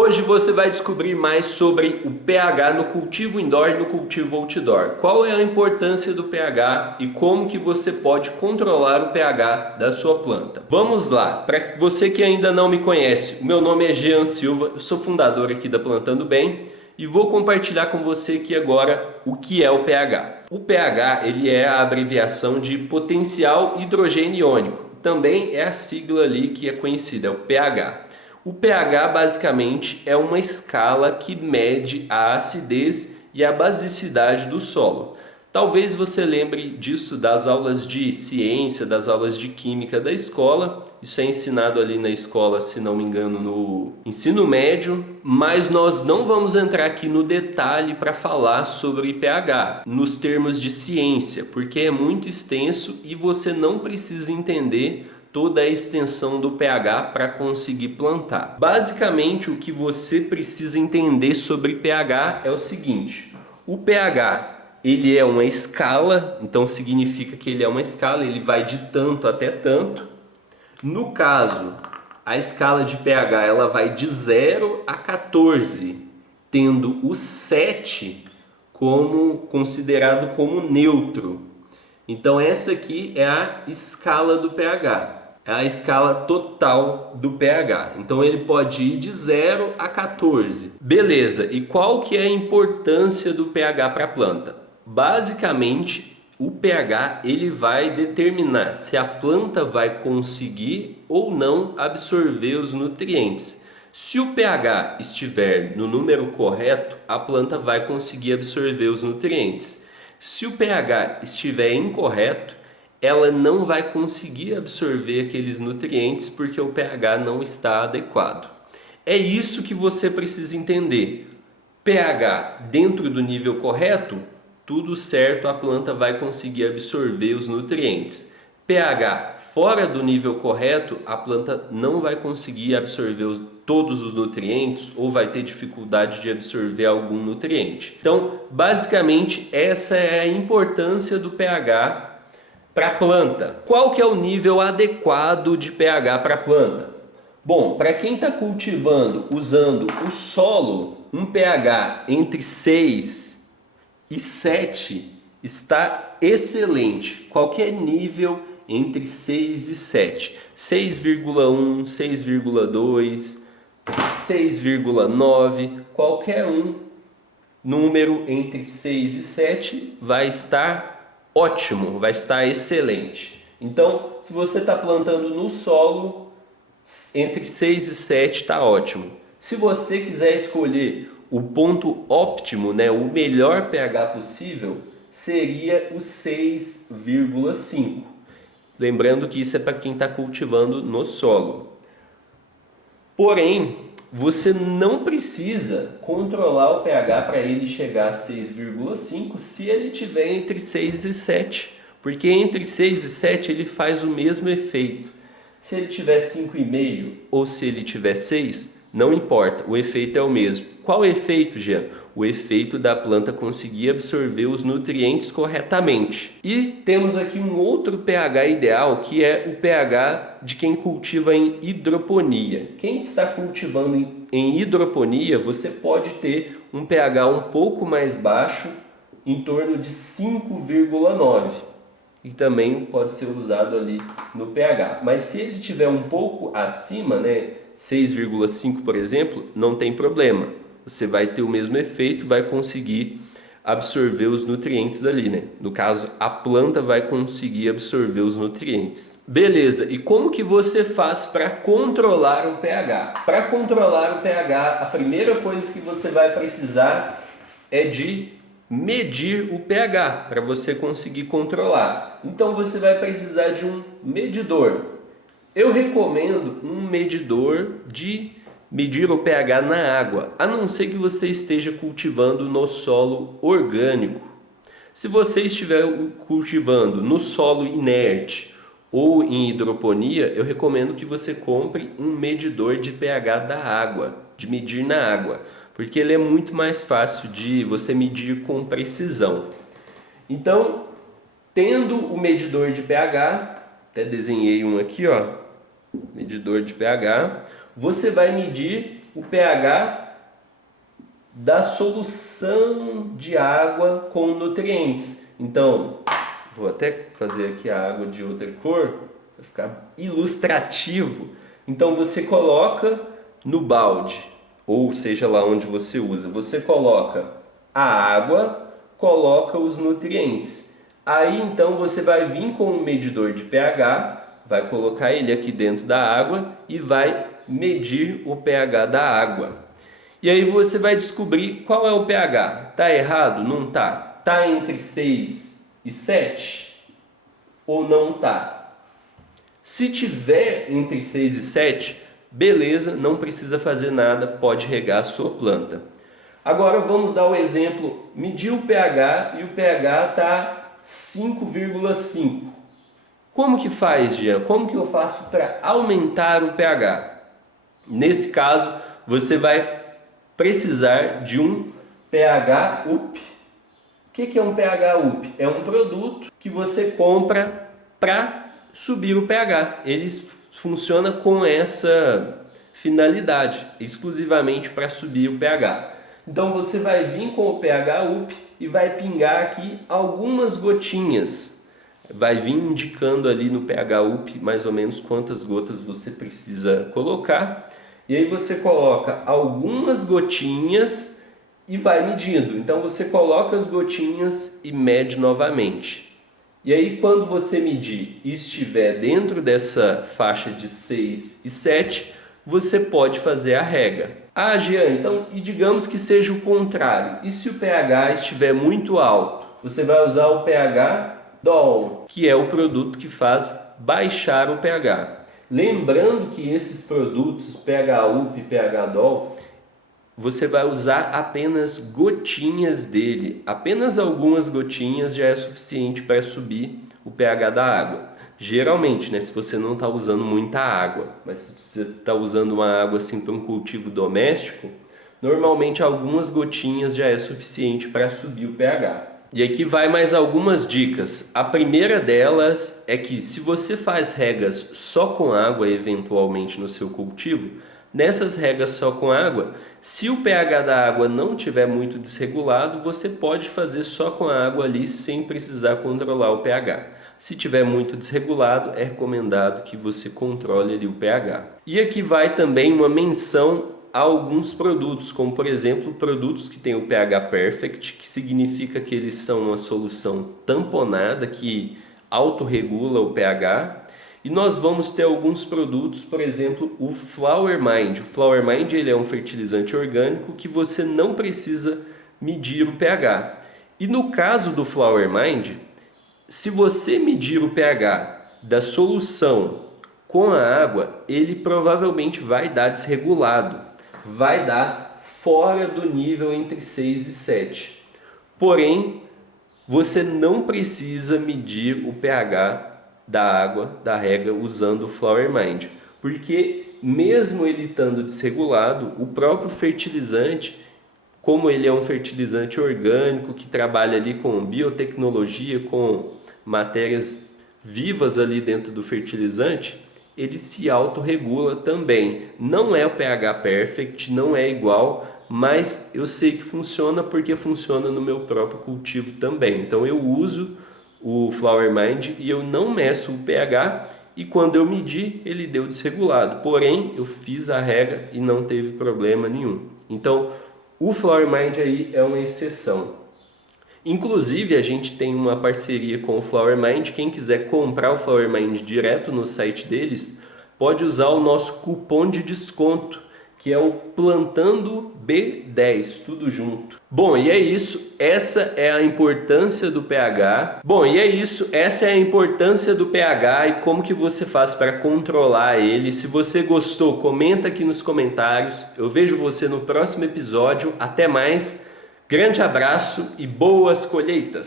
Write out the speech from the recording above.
Hoje você vai descobrir mais sobre o pH no cultivo indoor e no cultivo outdoor. Qual é a importância do pH e como que você pode controlar o pH da sua planta. Vamos lá, para você que ainda não me conhece, o meu nome é Jean Silva, eu sou fundador aqui da Plantando Bem e vou compartilhar com você aqui agora o que é o pH. O pH ele é a abreviação de potencial hidrogênio iônico, também é a sigla ali que é conhecida, é o pH. O pH basicamente é uma escala que mede a acidez e a basicidade do solo. Talvez você lembre disso das aulas de ciência, das aulas de química da escola. Isso é ensinado ali na escola, se não me engano, no ensino médio. Mas nós não vamos entrar aqui no detalhe para falar sobre pH, nos termos de ciência, porque é muito extenso e você não precisa entender toda a extensão do pH para conseguir plantar. Basicamente, o que você precisa entender sobre pH é o seguinte: o pH ele é uma escala, então significa que ele é uma escala, ele vai de tanto até tanto. No caso, a escala de pH ela vai de 0 a 14, tendo o 7 como considerado como neutro. Então essa aqui é a escala do pH. É a escala total do pH. Então ele pode ir de 0 a 14. Beleza, e qual que é a importância do pH para a planta? Basicamente, o pH ele vai determinar se a planta vai conseguir ou não absorver os nutrientes. Se o pH estiver no número correto, a planta vai conseguir absorver os nutrientes. Se o pH estiver incorreto, ela não vai conseguir absorver aqueles nutrientes porque o pH não está adequado. É isso que você precisa entender. pH dentro do nível correto, tudo certo, a planta vai conseguir absorver os nutrientes. pH fora do nível correto, a planta não vai conseguir absorver todos os nutrientes ou vai ter dificuldade de absorver algum nutriente. Então, basicamente, essa é a importância do pH para a planta. Qual que é o nível adequado de pH para a planta? Bom, para quem está cultivando usando o solo, um pH entre 6 e 7 está excelente. Qualquer nível entre 6 e 7. 6,1, 6,2, 6,9, qualquer um número entre 6 e 7 vai estar ótimo, vai estar excelente. Então, se você está plantando no solo, entre 6 e 7 está ótimo. Se você quiser escolher o ponto óptimo, né, o melhor pH possível, seria o 6,5. Lembrando que isso é para quem está cultivando no solo. Porém, você não precisa controlar o pH para ele chegar a 6,5 se ele estiver entre 6 e 7. Porque entre 6 e 7 ele faz o mesmo efeito. Se ele tiver 5,5 ou se ele tiver 6, não importa, o efeito é o mesmo. Qual o efeito, Jean? O efeito da planta conseguir absorver os nutrientes corretamente. E temos aqui um outro pH ideal, que é o pH de quem cultiva em hidroponia. Quem está cultivando em hidroponia, você pode ter um pH um pouco mais baixo, em torno de 5,9. E também pode ser usado ali no pH. Mas se ele tiver um pouco acima, né, 6,5 por exemplo, não tem problema. Você vai ter o mesmo efeito, vai conseguir absorver os nutrientes ali, né? No caso, a planta vai conseguir absorver os nutrientes. Beleza, e como que você faz para controlar o pH? Para controlar o pH, a primeira coisa que você vai precisar é de medir o pH para você conseguir controlar. Então você vai precisar de um medidor. Eu recomendo um medidor de medir o pH na água, a não ser que você esteja cultivando no solo orgânico. Se você estiver cultivando no solo inerte ou em hidroponia, eu recomendo que você compre um medidor de pH da água, de medir na água, porque ele é muito mais fácil de você medir com precisão. Então, tendo o medidor de pH, até desenhei um aqui, ó, medidor de pH, você vai medir o pH da solução de água com nutrientes. Então, vou até fazer aqui a água de outra cor, para ficar ilustrativo. Então você coloca no balde, ou seja lá onde você usa, você coloca a água, coloca os nutrientes. Aí então você vai vir com um medidor de pH, vai colocar ele aqui dentro da água e vai medir o pH da água. E aí você vai descobrir qual é o pH. Tá errado? Não tá? Tá entre 6 e 7? Ou não tá? Se tiver entre 6 e 7, beleza, não precisa fazer nada, pode regar a sua planta. Agora vamos dar o exemplo, medir o pH e o pH tá 5,5. Como que faz, Jean? Como que eu faço para aumentar o pH? Nesse caso, você vai precisar de um pH up. O que é um pH up? É um produto que você compra para subir o pH. Ele funciona com essa finalidade, exclusivamente para subir o pH. Então você vai vir com o pH up e vai pingar aqui algumas gotinhas. Vai vir indicando ali no pH up mais ou menos quantas gotas você precisa colocar. E aí você coloca algumas gotinhas e vai medindo. Então você coloca as gotinhas e mede novamente. E aí quando você medir e estiver dentro dessa faixa de 6 e 7, você pode fazer a rega. Ah, Jean, então e digamos que seja o contrário. E se o pH estiver muito alto? Você vai usar o pH DOL, que é o produto que faz baixar o pH. Lembrando que esses produtos, pH up e pH DOL, você vai usar apenas gotinhas dele. Apenas algumas gotinhas já é suficiente para subir o pH da água. Geralmente, né, se você não está usando muita água, mas se você está usando uma água assim para um cultivo doméstico, normalmente algumas gotinhas já é suficiente para subir o pH. E aqui vai mais algumas dicas. A primeira delas é que se você faz regas só com água eventualmente no seu cultivo, nessas regas só com água, se o pH da água não estiver muito desregulado, você pode fazer só com a água ali sem precisar controlar o pH. Se tiver muito desregulado, é recomendado que você controle ali o pH. E aqui vai também uma menção a alguns produtos, como por exemplo produtos que têm o pH Perfect, que significa que eles são uma solução tamponada que autorregula o pH. E nós vamos ter alguns produtos, por exemplo, o Flower Mind. O Flower Mind ele é um fertilizante orgânico que você não precisa medir o pH. E no caso do Flower Mind, se você medir o pH da solução com a água, ele provavelmente vai dar desregulado. Vai dar fora do nível entre 6 e 7. Porém, você não precisa medir o pH da água, da rega, usando o Flower Mind. Porque mesmo ele estando desregulado, o próprio fertilizante, como ele é um fertilizante orgânico que trabalha ali com biotecnologia, com matérias vivas ali dentro do fertilizante, ele se autorregula também. Não é o pH Perfect, não é igual, mas eu sei que funciona porque funciona no meu próprio cultivo também. Então eu uso o Flower Mind e eu não meço o pH e quando eu medi ele deu desregulado. Porém, eu fiz a rega e não teve problema nenhum. Então o Flower Mind aí é uma exceção. Inclusive, a gente tem uma parceria com o Flower Mind. Quem quiser comprar o Flower Mind direto no site deles, pode usar o nosso cupom de desconto, que é o Plantando B10, tudo junto. Bom, e é isso. Essa é a importância do pH. Essa é a importância do pH e como que você faz para controlar ele. Se você gostou, comenta aqui nos comentários. Eu vejo você no próximo episódio. Até mais. Grande abraço e boas colheitas!